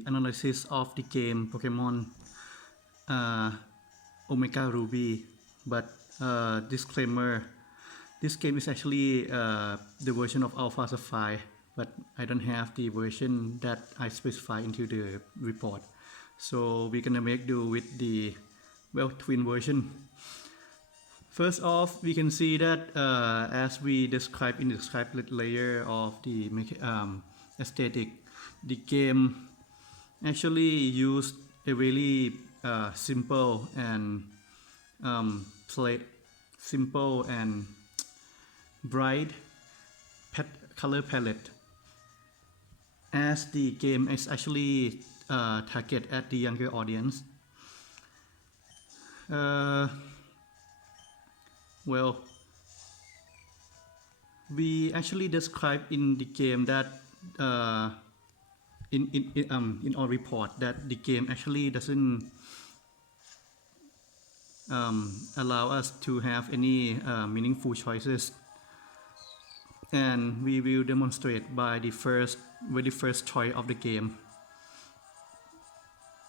the analysis of the game Pokemon Omega Ruby, but disclaimer, this game is actually the version of Alpha Sapphire, but I don't have the version that I specify into the report. So we're gonna make do with the twin version. First off, we can see that as we described in the described layer of the aesthetic, the game actually used a really simple and bright color palette, as the game is actually targeted at the younger audience. Well, we actually describe in the game that in our report that the game actually doesn't allow us to have any meaningful choices, and we will demonstrate by the very first choice of the game.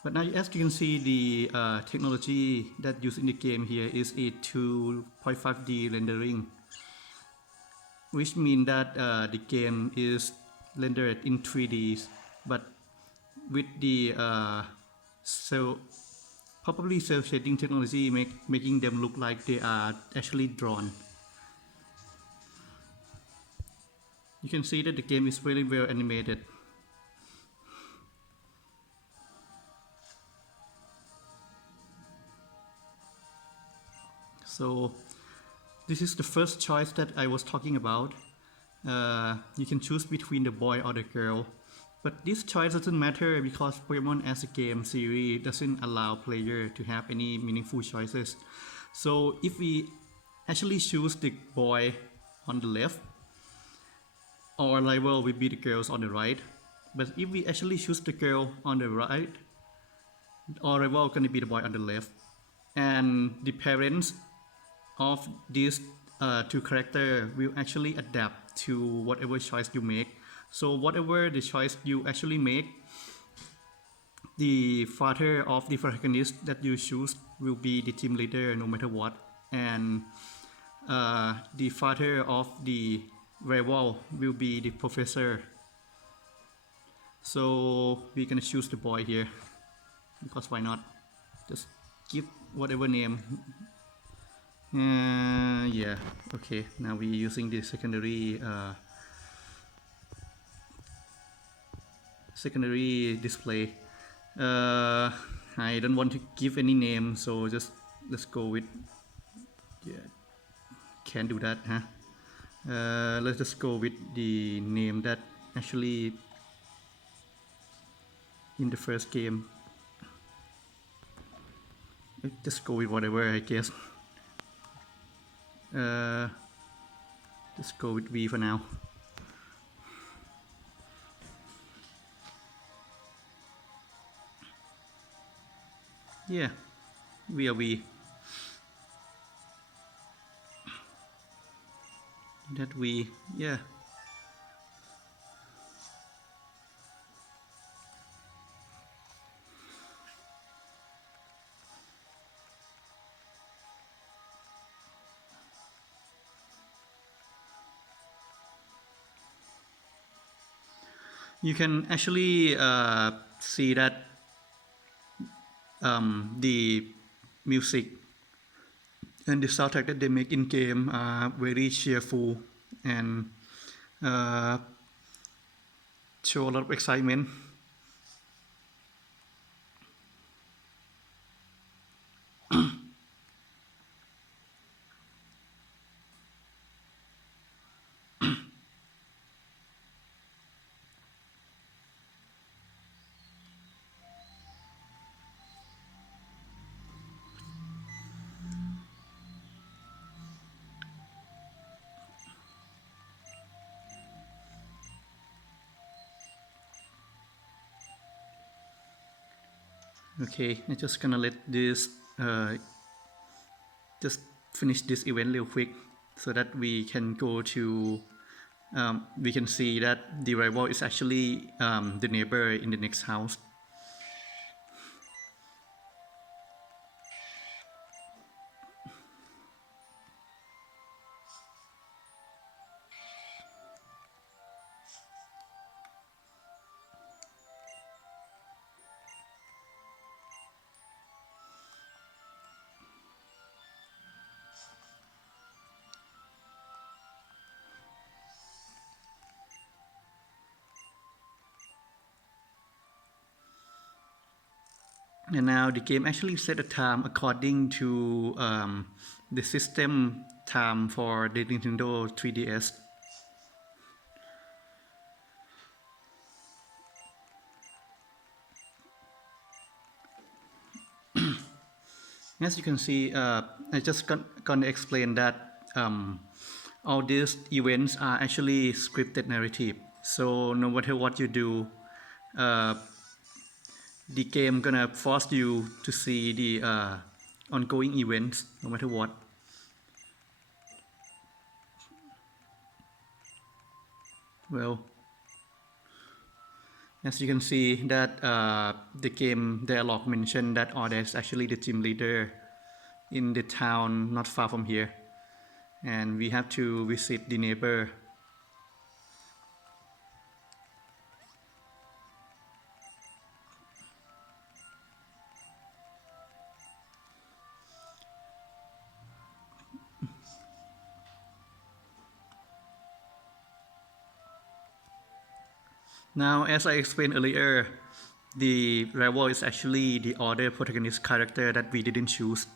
But now, as you can see, the technology that used in the game here is a 2.5D rendering, which means that the game is rendered in 3D, but with the probably cell shading technology making them look like they are actually drawn. You can see that the game is very well animated. So this is the first choice that I was talking about. You can choose between the boy or the girl, but this choice doesn't matter because Pokemon as a game series doesn't allow player to have any meaningful choices. So if we actually choose the boy on the left, our rival will be the girls on the right. But if we actually choose the girl on the right, our rival is going to be the boy on the left, and the parents of these two characters will actually adapt to whatever choice you make. So whatever the choice you actually make, the father of the protagonist that you choose will be the team leader no matter what, and the father of the rival will be the professor. So we're gonna choose the boy here because why not? Just give whatever name. Yeah, okay, now we're using the secondary display. I don't want to give any name, so just let's go with, yeah, can't do that, huh? Let's just go with the name that actually in the first game. Just go with whatever, I guess. Just go with V for now. Yeah, V or V. That V, yeah. You can actually see that the music and the soundtrack that they make in game are very cheerful and show a lot of excitement. Okay, I'm just gonna let this just finish this event real quick so that we can go to we can see that the rival is actually the neighbor in the next house. And now the game actually set a time according to the system time for the Nintendo 3DS. As you can see, I just gonna explain that all these events are actually scripted narrative. So no matter what you do, uh, the game gonna force you to see the ongoing events no matter what. Well, as you can see that the game dialogue mentioned that Oda is actually the team leader in the town not far from here, and we have to visit the neighbor. Now, as I explained earlier, the rival is actually the other protagonist character that we didn't choose,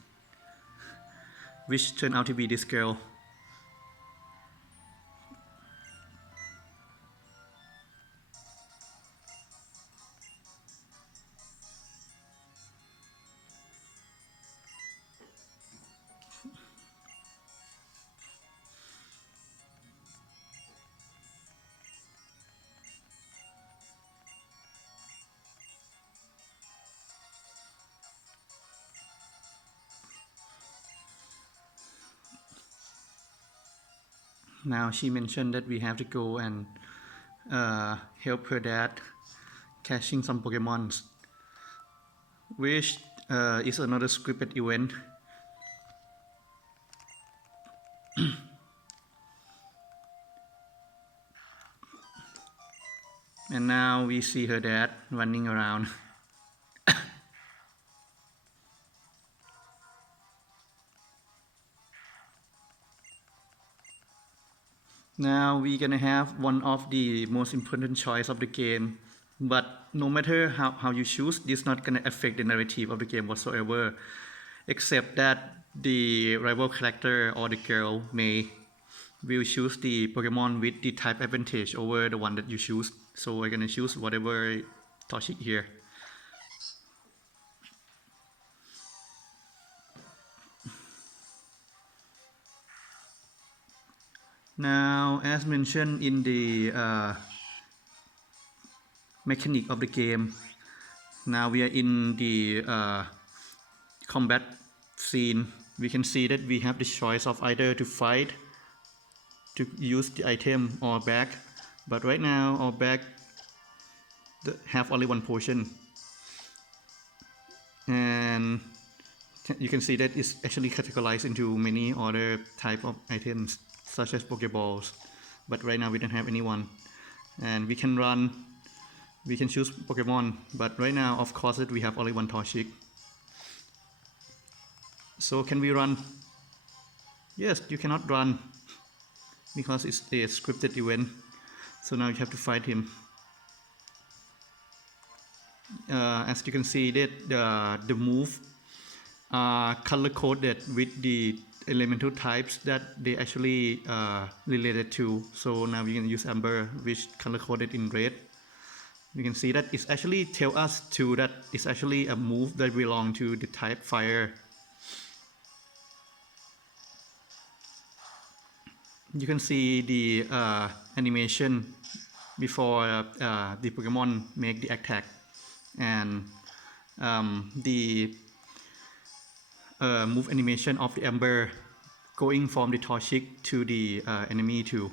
which turned out to be this girl. Now she mentioned that we have to go and help her dad catching some Pokemons, which is another scripted event. And now we see her dad running around. Now we're gonna have one of the most important choice of the game, but no matter how you choose, this is not gonna affect the narrative of the game whatsoever, except that the rival character or the girl will choose the Pokemon with the type advantage over the one that you choose. So we're gonna choose whatever Torchic here. Now, as mentioned in the mechanic of the game, now we are in the combat scene. We can see that we have the choice of either to fight, to use the item, or back. But right now, our back have only one potion, and you can see that it's actually categorized into many other type of items, such as Pokeballs. But right now we don't have anyone, and we can run. We can choose Pokemon, but right now, of course, we have only one Torchic. So can we run? Yes, you cannot run because it's a scripted event. So now you have to fight him. As you can see, that the move are color coded with the elemental types that they actually related to. So now we can use Amber, which color coded in red. You can see that it's actually tell us too that it's actually a move that belong to the type fire. You can see the animation before the Pokemon make the attack, and the move animation of the Ember going from the Torchic to the enemy too.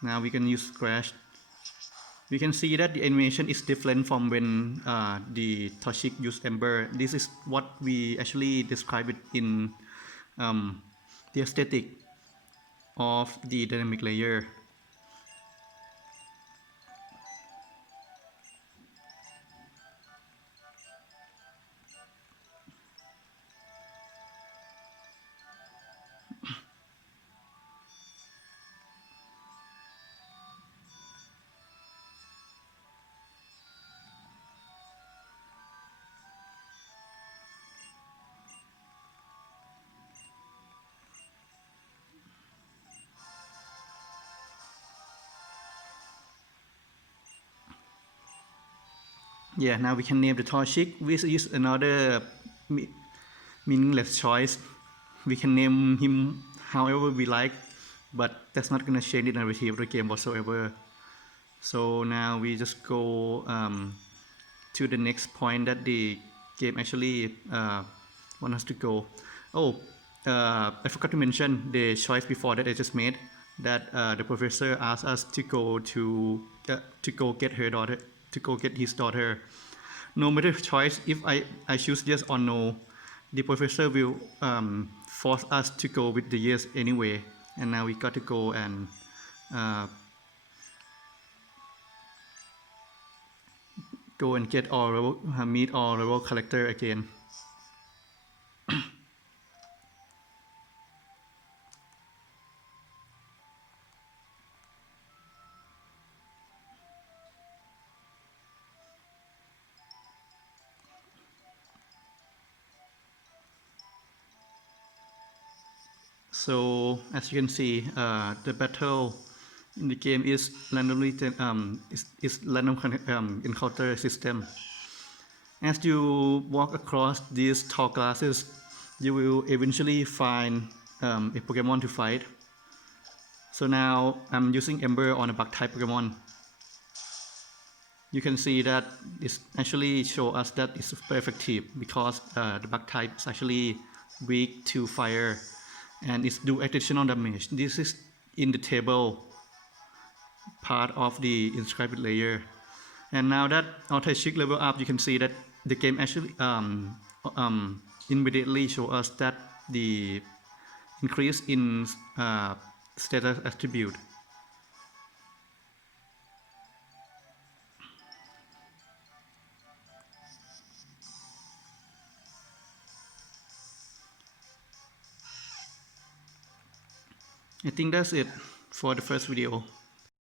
Now we can use Scratch. We can see that the animation is different from when the Torchic used Ember. This is what we actually describe it in the aesthetic of the dynamic layer. Yeah, now we can name the Torchic, which is another meaningless choice. We can name him however we like, but that's not gonna change the narrative of the game whatsoever. So now we just go to the next point that the game actually want us to go. Oh, I forgot to mention the choice before that I just made. That the professor asked us to go get her daughter, to go get his daughter. No matter choice, if I choose yes or no, the professor will force us to go with the yes anyway. And now we got to go and get all meet all level character again. So as you can see, the battle in the game is randomly is random encounter system. As you walk across these tall glasses, you will eventually find a Pokemon to fight. So now I'm using Ember on a Bug type Pokemon. You can see that this actually show us that it's super effective because the Bug type is actually weak to fire and it's do additional damage. This is in the table part of the inscribed layer. And now that our Torchic level up, you can see that the game actually immediately show us that the increase in status attribute. I think that's it for the first video.